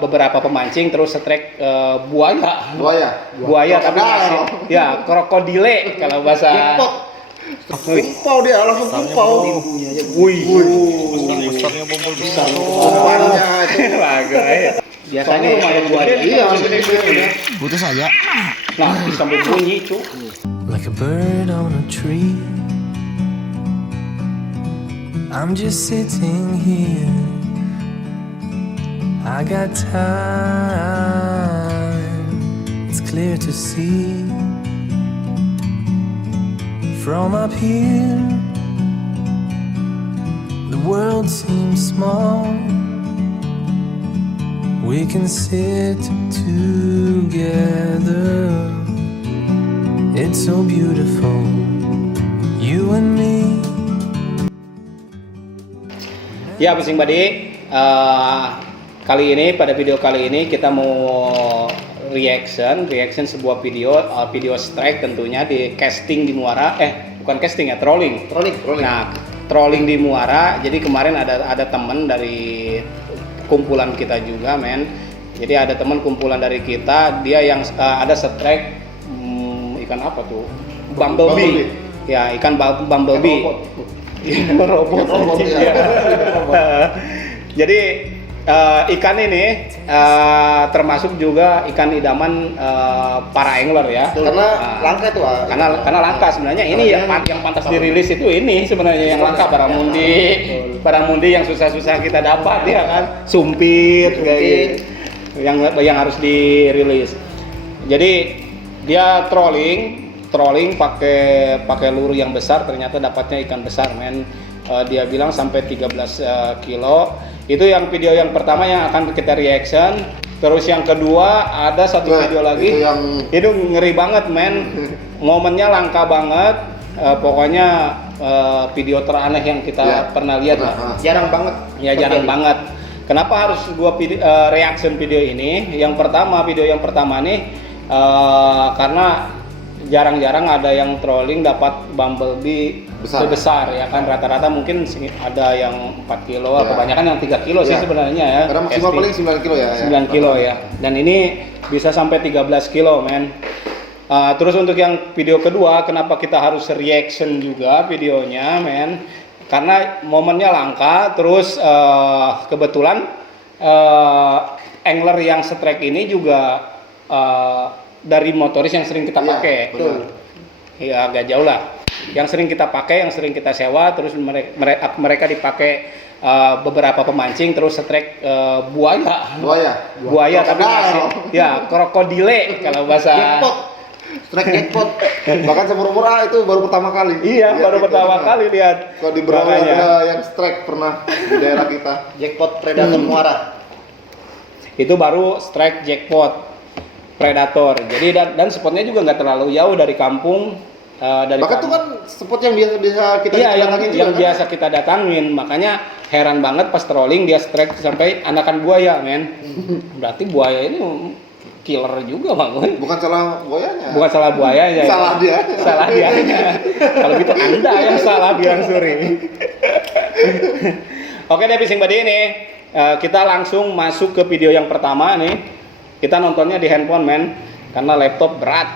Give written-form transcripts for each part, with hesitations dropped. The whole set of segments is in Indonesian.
beberapa pemancing terus strike buaya tapi masih ya krokodile kalau bahasa kumpau dia langsung kumpau. Wih, besarnya bombol besar. Umpannya itu biasanya lumayan buaya. Iya, Putus aja. Nah, sampai bunyi itu. Like a bird on a tree, I'm just sitting here. I got time, it's clear to see. From up here, the world seems small. We can sit together. It's so beautiful, you and me. Ya, Fishing Buddy, kali ini pada video kali ini kita mau reaction sebuah video strike tentunya di casting di Muara, bukan casting ya, trolling. Nah, trolling di Muara. Jadi kemarin ada teman dari kumpulan kita juga, men. Jadi ada teman kumpulan dari kita, dia yang ada strike ikan apa tuh? Bumblebee. Ya, ikan bumblebee. Robot. Ya. Jadi ikan ini termasuk juga ikan idaman para angler ya. Karena langka tuh. Karena langka sebenarnya. Ini yang pantas dirilis itu ini sebenarnya yang langka, barang mundi yang susah-susah kita dapat ya kan. Sumpit kayak gitu. Yang harus dirilis. Jadi dia trolling pakai lure yang besar, ternyata dapatnya ikan besar, men. Dia bilang sampai 13 kilo. Itu yang video yang pertama yang akan kita reaction. Terus yang kedua ada satu video lagi. Itu ngeri banget, men. Momennya langka banget. Pokoknya video teraneh yang kita pernah lihat lah. Jarang banget. Ya jarang banget. Kenapa harus gua reaction video ini? Video yang pertama nih karena jarang-jarang ada yang trolling dapat bumblebee besar ya kan, rata-rata mungkin ada yang 4 kilo, kebanyakan yang 3 kilo sih sebenarnya ya. Karena maksimal paling 9 kilo ya. 9 kilo ya. Dan ini bisa sampai 13 kilo, men. Terus untuk yang video kedua, kenapa kita harus reaction juga videonya, men? Karena momennya langka, terus kebetulan angler yang strike ini juga dari motoris yang sering kita pakai. Ya agak jauh lah. Yang sering kita pakai, yang sering kita sewa, terus mereka dipakai beberapa pemancing, terus strike buaya tapi masih ya krokodile kalau bahasa strike jackpot. Bahkan seumur itu baru pertama kali. Iya, baru pertama kali lihat. Kalau di Bravo ada yang strike pernah di daerah kita. Jackpot predator Muara. Itu baru strike jackpot predator. Jadi dan spotnya juga nggak terlalu jauh dari kampung. Bahkan itu kan spot yang biasa kita datangin juga, yang biasa kita datangin. Makanya heran banget pas trolling dia strike sampai anakan buaya, men. Berarti buaya ini killer juga, Bang. Bukan salah buayanya. Bukan salah buayanya. Salah dia. Salah dia. Kalau gitu Anda yang salah bilang Suri. Oke deh, Fishing Buddy ini kita langsung masuk ke video yang pertama nih. Kita nontonnya di handphone, men. Karena laptop berat.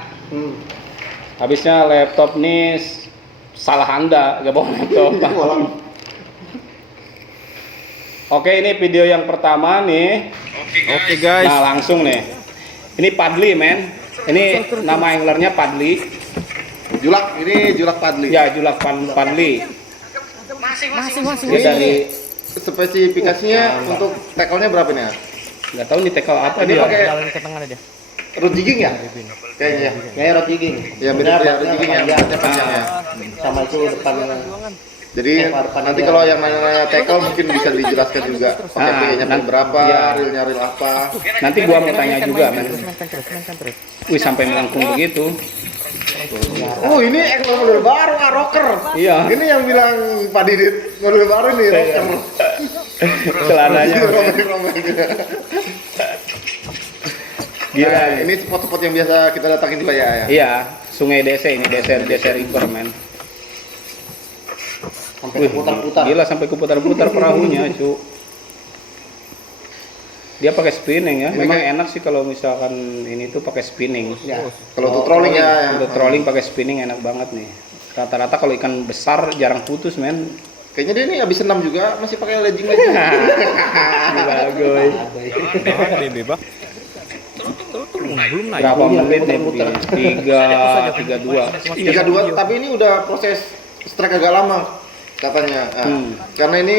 Habisnya laptop nih salah Anda, gak bawa laptop. Oke, ini video yang pertama nih. Oke guys. Nah, langsung nih. Ini Padli, men. Ini nama anglernya Padli. Ini julak Padli. Ya, julak Padli. Masing-masing. Ini dari spesifikasinya untuk tackle-nya berapa nih ya? nggak tahu nih tackle apa Ini dia. pakai Jalan ke tengah aja. rod jigging ya? Kayaknya rod jigging. Ya benar, rod jigging yang panjang ya. Sama itu depan. Jadi nanti kalau yang nanya tackle mungkin bisa dijelaskan juga. Pakai PE-nya berapa, reelnya reel apa. Nanti gua mau tanya juga, men. Terus. Wih, sampai melengkung begitu. Oh, ini model baru, rocker. Iya. Ini yang bilang Pak Didit model baru nih, rocker. Celananya. Gila. Ini spot-spot yang biasa kita datangin juga ya. Iya, Sungai Dese ini, Dese River, men. Sampai putar-putar. Gila, sampai kuputar-putar perahunya, cu. Dia pakai spinning ya. Memang enak sih kalau misalkan ini tuh pakai spinning. Ya. Kalau untuk trolling ya. Untuk trolling pakai spinning enak banget nih. Rata-rata kalau ikan besar jarang putus, men. Kayaknya dia ini habis senam juga masih pakai legging. Bagus. Nah, BB bang. Belum naik. Berapa menit nih? 3 3-2, tapi ini udah proses strike agak lama katanya. Nah, karena ini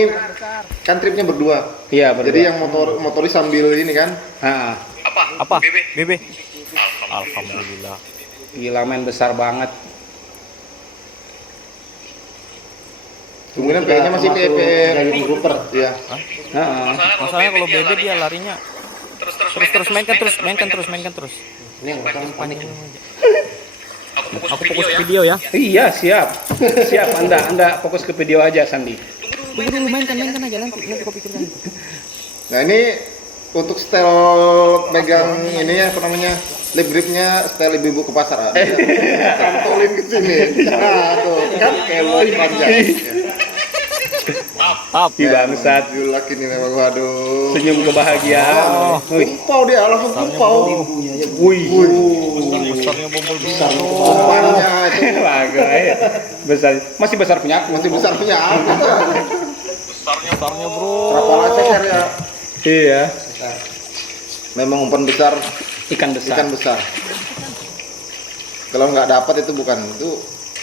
kan tripnya berdua. Iya, berdua. Jadi yang motoris sambil ini kan. Ah, Apa? BB. Alhamdulillah. gila men, besar banget. Kemungkinan kayaknya masih PP grouper. Iya. Heeh. Masalahnya kalau BB dia larinya terus mainkan terus. Ini yang panik. Aku fokus ke video ya. Iya, siap. Siap, Anda fokus ke video aja, Sandi. Tunggu dulu, mainkan aja nanti kau pikirkan. Nah, ini untuk style megang ini ya, apa namanya? Lip gripnya style ibu-ibu ke pasar. Kantolin ke sini. Nah, tuh kan kayak boy panjang. Up. Si bangsat. Julak ini memang, waduh. Senyum kebahagiaan. Wih. Kumpau dia, langsung kumpau. Wih. Besarnya bombol besar. Umpannya itu Bagus ya. Besar. Masih besar punya aku. masih besar punya aku. Besarnya bro. Berapa laser ya? Iya. Memang umpan besar, Ikan besar. ikan besar. Kalau nggak dapat itu bukan, itu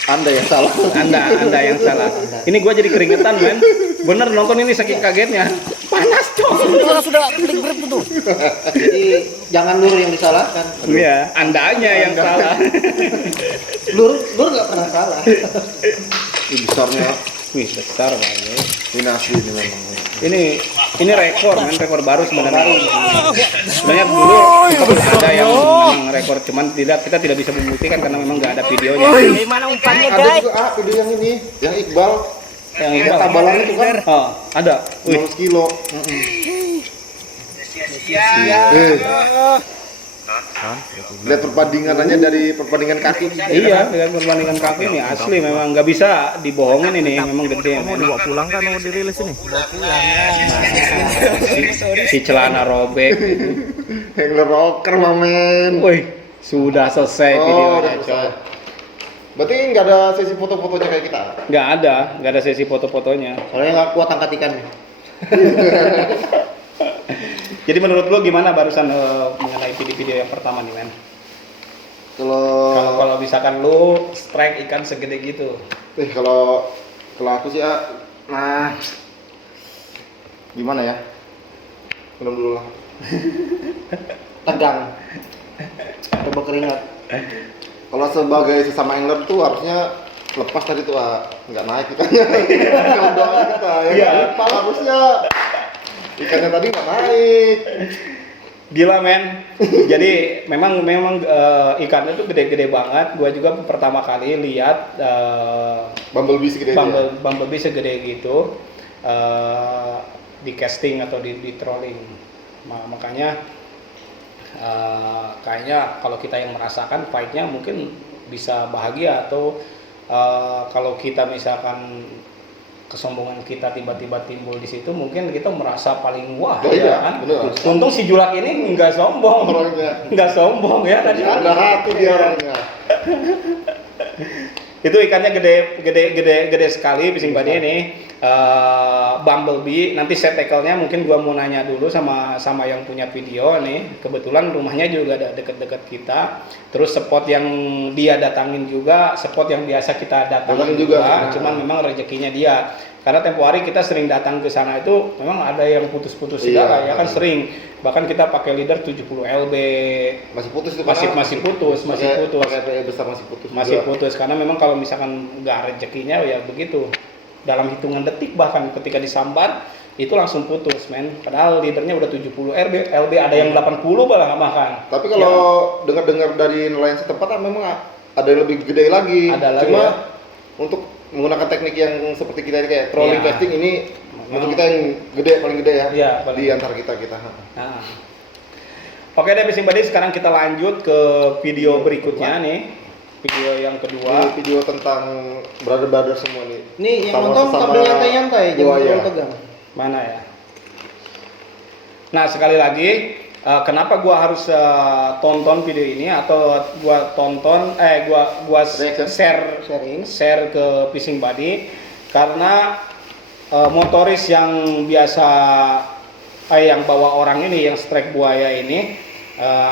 Anda yang salah. Anda yang salah. Ini gua jadi keringetan, men. Bener nonton ini saking kagetnya. Panas, cok. Sudah klik grip itu. Jadi jangan Nur yang disalahkan. Iya, Andanya yang salah. Nur nggak pernah salah. Ini besarnya, Wih, besar banget. ini asli ini memang. Ini rekor, men, rekor baru sebenarnya. Sebenarnya dulu ada yang memang rekor, cuman kita tidak bisa membuktikan karena memang nggak ada videonya. Gimana umpannya, Ada juga video yang ini, yang Iqbal, Yang yang Iqbal. tambalan itu kan Oh, ada. Wih, 0 kilo. Lihat perbandingannya dari perbandingan kaki. iya, dengan perbandingan kaki ini asli memang nggak bisa dibohongin ini, memang gede. Mau Men. dibawa pulang kan mau dirilis ini? Si celana robek. Angler rocker mamen. Wih, sudah selesai Oh, videonya, udah selesai. cok. Berarti nggak ada sesi foto-fotonya kayak kita. Nggak ada sesi foto-fotonya. Soalnya nggak kuat angkat ikannya. Jadi menurut lo gimana barusan mengenai video-video yang pertama nih, men? Kalau misalkan lo strike ikan segede gitu, Kalau aku sih ya, nah gimana ya? Minum dulu lah. Tegang. Coba keringat. Kalau sebagai sesama angler tuh harusnya lepas tadi tuh nggak naik ikannya. Kalau kita ya Iya. kan? Harusnya ikannya tadi nggak naik. gila, men. Jadi memang ikannya tuh gede-gede banget. Gua juga pertama kali lihat Bumblebee segede dia. bumblebee segede gitu di casting atau di trolling. Makanya kayaknya kalau kita yang merasakan fightnya mungkin bisa bahagia, atau kalau kita misalkan kesombongan kita tiba-tiba timbul di situ, mungkin kita merasa paling wah, Oh, ya iya, kan? bener. Untung si Julak ini nggak sombong, Orangnya. nggak sombong ya tadi. Ada hati dia orangnya. Itu ikannya gede sekali, fishing body ini. Bumblebee. Nanti set tackle-nya mungkin gua mau nanya dulu sama yang punya video nih. Kebetulan rumahnya juga ada deket-deket kita. Terus spot yang dia datangin juga, spot yang biasa kita datangin juga. Cuman memang rezekinya dia. Karena tempo hari kita sering datang ke sana itu memang ada yang putus-putus segala, ya kan sering. Bahkan kita pakai leader 70 LB. Masih putus tuh. Masih putus. Pakai PE besar masih putus. Karena memang kalau misalkan nggak rezekinya ya begitu, dalam hitungan detik bahkan ketika disambar itu langsung putus, men. Padahal leadernya udah 70 LB, ada yang 80 bahkan. Tapi kalau dengar-dengar dari nelayan setempat memang ada yang lebih gede lagi. Ada lagi, Cuma ya. untuk menggunakan teknik yang seperti kita ini kayak trolling Iya. casting ini Memang. untuk kita yang gede, paling gede ya. Iya, paling di gede. antara kita. Nah. Oke deh, fishing buddy, sekarang kita lanjut ke video berikutnya nih. Video yang Ini kedua. video tentang brother-brother semua nih. Nih yang Sama- nonton sama sambil nyantai-nyantai, jangan buaya. terlalu tegang. Mana ya? Nah, sekali lagi kenapa gua harus tonton video ini atau gua share ke Fishing Buddy karena motoris yang biasa yang bawa orang ini yang strike buaya ini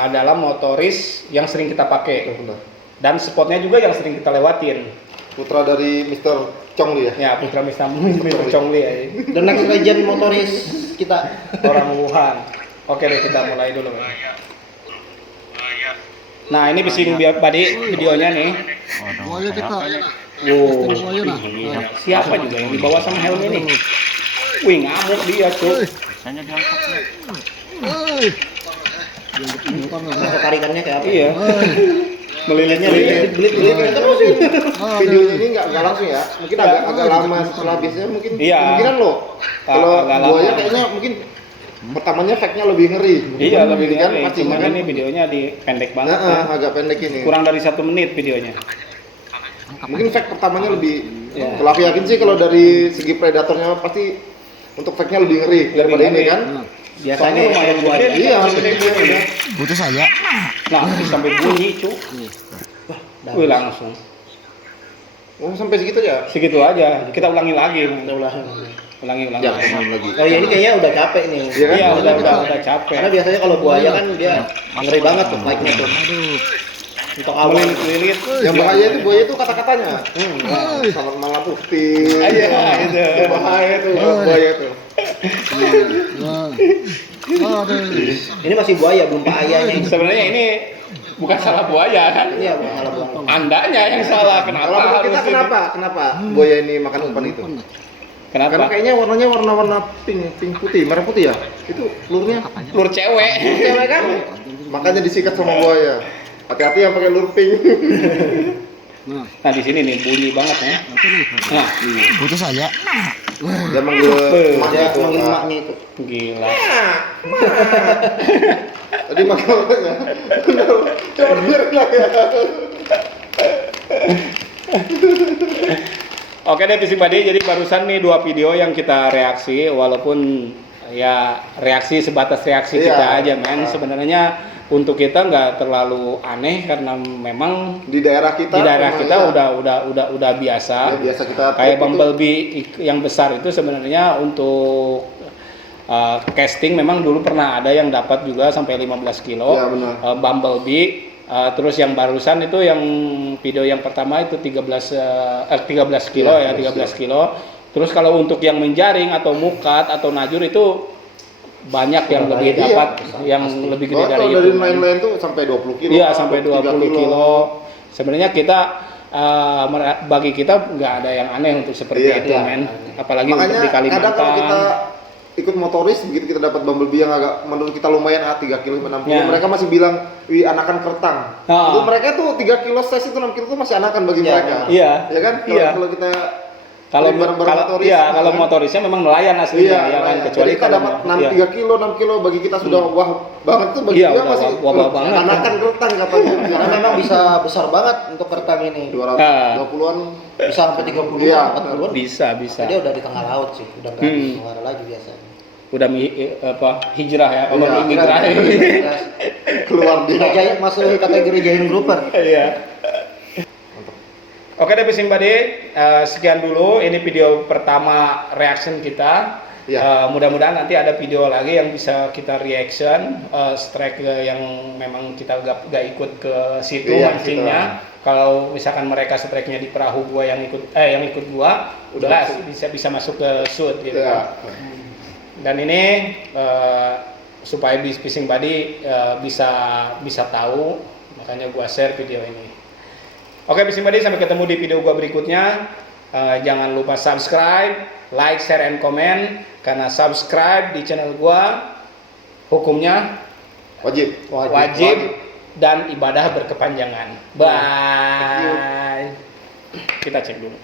adalah motoris yang sering kita pakai dan spotnya juga yang sering kita lewatin. Putra dari Mr. Chongli ya? Ya, putra Mr. Chongli ya. The next legend motoris kita. Orang Wuhan. Oke deh, kita mulai dulu. Nah, ini Fishing Buddy videonya nih. Buaya kita. Wow. Buaya nah. Siapa juga yang dibawa sama helm ini? Wih, ngamuk dia, cuy. Masa tarikannya kayak apa? Iya. Melilitnya Belit terus. Videonya ini nggak langsung ya, mungkin agak lama setelah biasanya mungkin. Iya. Kemungkinan loh. Kalau Agak lama. buaya kayaknya mungkin pertamanya efeknya lebih ngeri. Iya, lebih kan ngeri. pasti Cuman kan. ini videonya pendek banget Nah, ya. agak pendek ini. Kurang dari 1 menit videonya. Mungkin efek pertamanya lebih. Iya. Kalau aku yakin sih kalau dari segi predatornya pasti untuk efeknya lebih ngeri daripada ini ngeri. kan. Biasanya lumayan gede. Iya, gede. Putus aja. Nah, sampai bunyi, cuy. Wih, langsung. Oh, sampai segitu ya? Segitu aja. Kita ulangi lagi. Udah ulah. Ulangi. Ya, lagi. Oh ya ini kayaknya udah capek nih. Iya kan? Iya, udah capek. Karena biasanya kalau buaya kan dia ngeri banget tuh like-nya tuh. Untuk awal. Melilit-lilit. Yang bahaya itu buaya itu kata-katanya. Selamat malam Ukti. Iya, itu. Yang bahaya tuh buaya tuh. Ini masih buaya belum pak ayahnya. Sebenarnya ini bukan salah buaya kan? Iya bukan salah buaya. Andanya yang salah. Kenapa Kalau menurut kita harus ini? kenapa buaya ini makan umpan itu? Karena Kenapa? kayaknya warnanya warna pink putih, merah putih ya. Itu lurnya Lur cewek. cewek kan? Makanya disikat sama buaya. Hati-hati yang pakai lur pink. Nah, di sini nih bunyi banget ya. Nah, Putus aja. Dia manggil emaknya Dia itu. manggil emaknya itu. gila. Tadi manggil emaknya. Coba biar lah ya. Oke deh Fishing Buddy, jadi barusan nih 2 video yang kita reaksi, walaupun ya reaksi sebatas reaksi Iya. kita aja men. Sebenarnya untuk kita nggak terlalu aneh karena memang Di daerah kita. di daerah memang kita iya. udah biasa. Ya, biasa kita Kayak itu- bumblebee yang besar itu sebenarnya untuk casting memang dulu pernah ada yang dapat juga sampai 15 kilo. Iya, benar. Bumblebee. Terus yang barusan itu yang video yang pertama itu 13 kilo Iya, ya 13 kilo. Terus kalau untuk yang menjaring atau mukat atau najur itu banyak yang lebih Iya, dapat yang lebih gede Oh, dari kalau itu. dari lain-lain tuh sampai 20 kilo. Iya sampai 3 20 kilo. Sebenarnya kita bagi kita nggak ada yang aneh untuk seperti Iya, itu iya. men. Apalagi untuk Makanya di Kalimantan. kadang kalau kita ikut motoris begitu kita dapat bumblebee yang agak menurut kita lumayan 3 kilo 6 kilo Ya. mereka masih bilang wih anakan kertang. Ah. Itu mereka tuh 3 kilo size itu 6 kilo itu masih anakan bagi Iya, mereka. Iya. Ya kan? Iya. Kalau kita Kalau barang-barang motoris, iya, kalau kan? motorisnya memang nelayan aslinya Iya, ya kan, iya. kecuali Jadi kita kalau dapat iya. 3 kilo 6 kilo bagi kita sudah wah banget tuh bagi Iya, dia udah masih wah banget. anakan kertang katanya. Karena memang bisa besar banget untuk kertang ini. 220-an. Bisa sampai 30 Iya, 40-an. bisa. Dia udah di tengah laut sih, udah nggak di luar lagi biasanya. Udah hijrah ya, Iya, imigran. Keluar dia. Giant masuk kategori giant grouper. Iya. Oke deh Fishing Buddy, sekian dulu ini video pertama reaction kita. Iya. Mudah-mudahan nanti ada video lagi yang bisa kita reaction strike yang memang kita gak ikut ke situ Iya, mancingnya. Kalau misalkan mereka strike-nya di perahu gua yang ikut gua, Udah udah bisa masuk ke shoot gitu. Iya. Dan ini supaya Fishing Buddy bisa tahu, makanya gua share video ini. Oke Fishing Buddy, sampai ketemu di video gua berikutnya. Jangan lupa subscribe, like, share, and comment. Karena subscribe di channel gua hukumnya Wajib. wajib dan ibadah berkepanjangan. Bye. Kita cek dulu.